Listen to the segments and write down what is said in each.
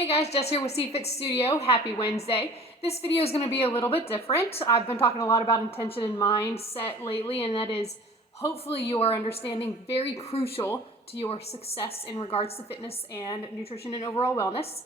Hey guys, Jess here with CFit Studio. Happy Wednesday. This video is going to be a little bit different. I've been talking a lot about intention and mindset lately, and that is hopefully you are understanding very crucial to your success in regards to fitness and nutrition and overall wellness.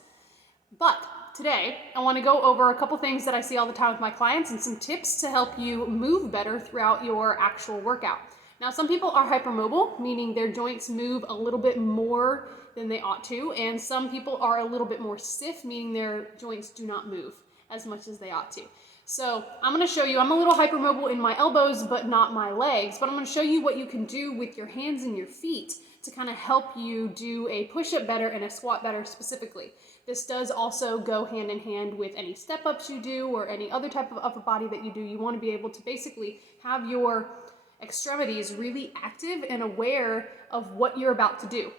But today, I want to go over a couple things that I see all the time with my clients and some tips to help you move better throughout your actual workout. Now, some people are hypermobile, meaning their joints move a little bit more than they ought to, and some people are a little bit more stiff, meaning their joints do not move as much as they ought to. So I'm going to show you, I'm a little hypermobile in my elbows, but not my legs, but I'm going to show you what you can do with your hands and your feet to kind of help you do a push-up better and a squat better specifically. This does also go hand in hand with any step-ups you do or any other type of upper body that you do. You want to be able to basically have your extremities really active and aware of what you're about to do.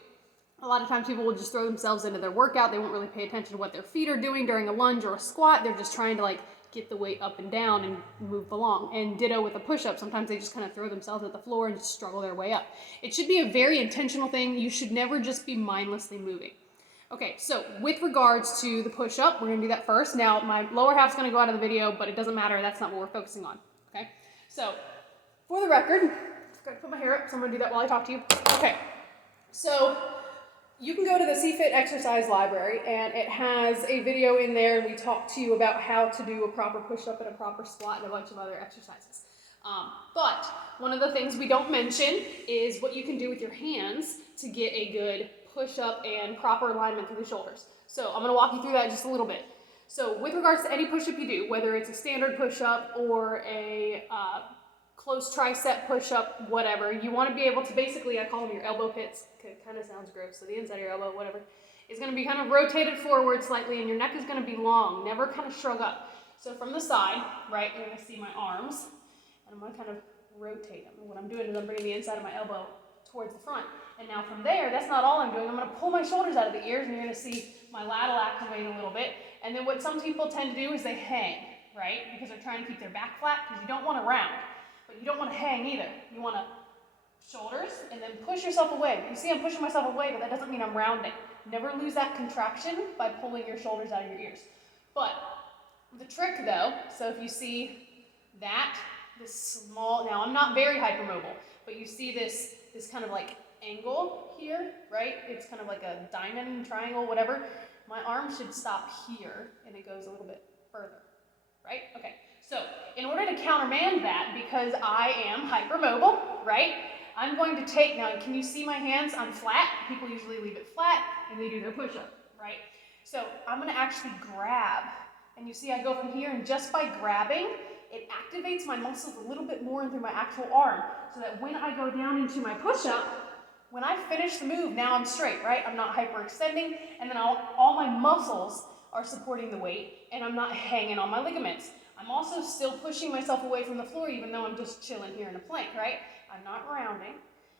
A lot of times people will just throw themselves into their workout. They won't really pay attention to what their feet are doing during a lunge or a squat. They're just trying to get the weight up and down and move along. And ditto with a push-up. Sometimes they just kind of throw themselves at the floor and just struggle their way up. It should be a very intentional thing. You should never just be mindlessly moving. Okay, so with regards to the push-up, we're going to do that first. Now, my lower half's going to go out of the video, but it doesn't matter. That's not what we're focusing on. Okay, so for the record, I'm going to put my hair up, so I'm going to do that while I talk to you. Okay, so you can go to the CFit exercise library, and it has a video in there, and we talk to you about how to do a proper push-up and a proper squat and a bunch of other exercises. But one of the things we don't mention is what you can do with your hands to get a good push-up and proper alignment through the shoulders. So I'm going to walk you through that just a little bit. So with regards to any push-up you do, whether it's a standard push-up or a close tricep push-up, whatever, you want to be able to basically, I call them your elbow pits. It kind of sounds gross. So the inside of your elbow, whatever, is going to be kind of rotated forward slightly, and your neck is going to be long, never kind of shrug up. So from the side, right, you're going to see my arms, and I'm going to kind of rotate them. And what I'm doing is I'm bringing the inside of my elbow towards the front. And now from there, that's not all I'm doing. I'm going to pull my shoulders out of the ears, and you're going to see my lateral activate a little bit. And then what some people tend to do is they hang, right? Because they're trying to keep their back flat, because you don't want to round. But you don't want to hang either. You want to shoulders and then push yourself away. You see I'm pushing myself away, but that doesn't mean I'm rounding. Never lose that contraction by pulling your shoulders out of your ears. But the trick though, so if you see that, this small, now I'm not very hypermobile, but you see this kind of like angle here, right? It's kind of like a diamond, triangle, whatever. My arm should stop here and it goes a little bit further, right? Okay. So in order to countermand that, because I am hypermobile, right, I'm going to take, now can you see my hands? I'm flat. People usually leave it flat and they do their push-up, right? So I'm going to actually grab, and you see I go from here, and just by grabbing, it activates my muscles a little bit more through my actual arm, so that when I go down into my push-up, when I finish the move, now I'm straight, right? I'm not hyperextending, and then all my muscles are supporting the weight, and I'm not hanging on my ligaments. I'm also still pushing myself away from the floor, even though I'm just chilling here in a plank, right? I'm not rounding,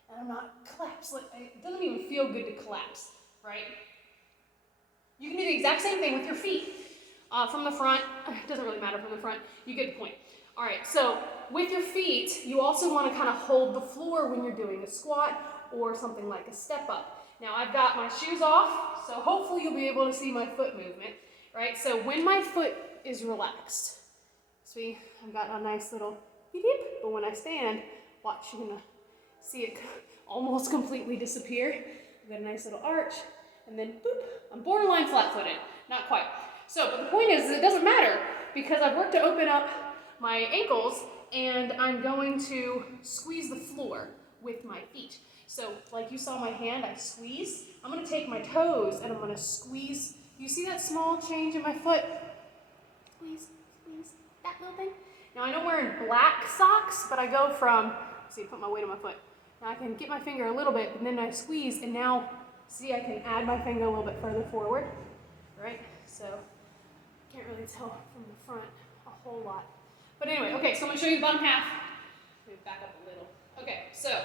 and I'm not collapsed. It doesn't even feel good to collapse, right? You can do the exact same thing with your feet. From the front, it doesn't really matter from the front, you get the point. All right, so with your feet, you also want to kind of hold the floor when you're doing a squat or something like a step up. Now I've got my shoes off, so hopefully you'll be able to see my foot movement, right? So when my foot is relaxed, see, I've got a nice little beep, but when I stand, watch, you're gonna see it almost completely disappear. I've got a nice little arch, and then boop, I'm borderline flat-footed, not quite. So, but the point is, it doesn't matter, because I've worked to open up my ankles, and I'm going to squeeze the floor with my feet. So, like you saw my hand, I squeeze. I'm gonna take my toes, and I'm gonna squeeze. You see that small change in my foot? Squeeze, squeeze, that little thing. Now I know I'm wearing black socks, but I go from, see, put my weight on my foot. Now I can get my finger a little bit, and then I squeeze, and now, see, I can add my finger a little bit further forward, right? So, can't really tell from the front a whole lot. But anyway, okay, so I'm gonna show you the bottom half. Let me back up a little. Okay, so,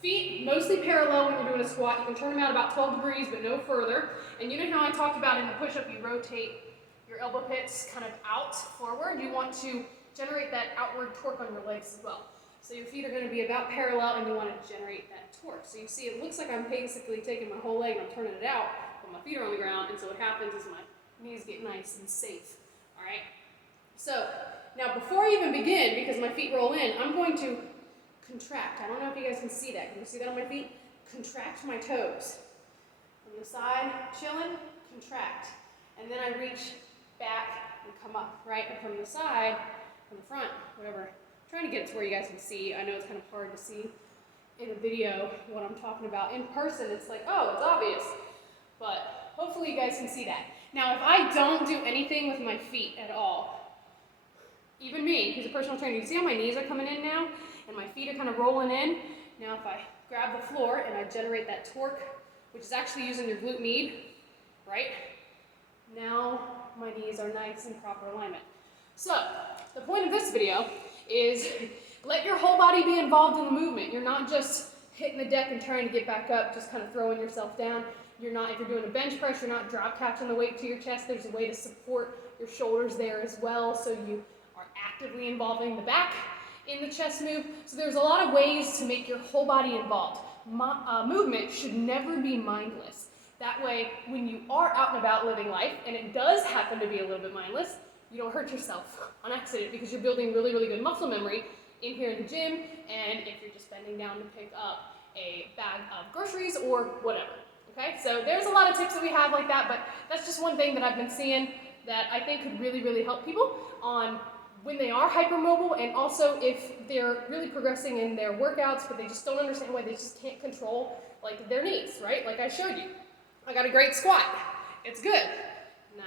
feet mostly parallel when you're doing a squat. You can turn them out about 12 degrees, but no further. And you know how I talked about in the push-up, you rotate your elbow pits kind of out forward. You want to generate that outward torque on your legs as well. So your feet are going to be about parallel, and you want to generate that torque. So you see it looks like I'm basically taking my whole leg and I'm turning it out, but my feet are on the ground, and so what happens is my knees get nice and safe, all right? So now before I even begin, because my feet roll in, I'm going to contract. I don't know if you guys can see that. Can you see that on my feet? Contract my toes. From the side, chilling, contract. And then I reach back and come up, right? And from the side, from the front, whatever. I'm trying to get it to where you guys can see. I know it's kind of hard to see in a video what I'm talking about. In person, it's like, oh, it's obvious. But hopefully you guys can see that. Now, if I don't do anything with my feet at all, even me, who's a personal trainer, you see how my knees are coming in now? And my feet are kind of rolling in? Now, if I grab the floor and I generate that torque, which is actually using your glute med, right? Now, my knees are nice in proper alignment. So, the point of this video is let your whole body be involved in the movement. You're not just hitting the deck and trying to get back up, just kind of throwing yourself down. You're not, if you're doing a bench press, you're not drop catching the weight to your chest. There's a way to support your shoulders there as well, so you are actively involving the back in the chest move. So there's a lot of ways to make your whole body involved. Movement should never be mindless. That way, when you are out and about living life, and it does happen to be a little bit mindless, you don't hurt yourself on accident because you're building really, really good muscle memory in here in the gym, and if you're just bending down to pick up a bag of groceries or whatever. Okay, so there's a lot of tips that we have like that, but that's just one thing that I've been seeing that I think could really, really help people on when they are hypermobile, and also if they're really progressing in their workouts, but they just don't understand why they just can't control like their knees, right? Like I showed you. I got a great squat. It's good.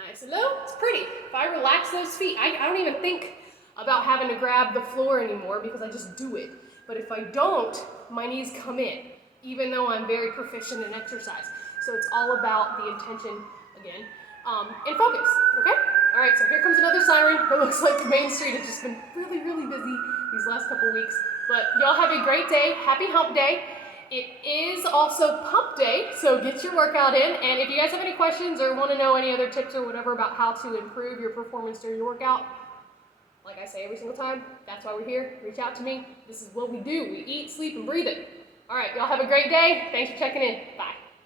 Nice and low, it's pretty. If I relax those feet, I don't even think about having to grab the floor anymore because I just do it. But if I don't, my knees come in, even though I'm very proficient in exercise. So it's all about the intention, again, and focus, okay? All right, so here comes another siren. It looks like Main Street has just been really, really busy these last couple weeks. But y'all have a great day. Happy hump day. It is also pump day, so get your workout in. And if you guys have any questions or want to know any other tips or whatever about how to improve your performance during your workout, like I say every single time, that's why we're here. Reach out to me. This is what we do. We eat, sleep, and breathe it. All right, y'all have a great day. Thanks for checking in. Bye.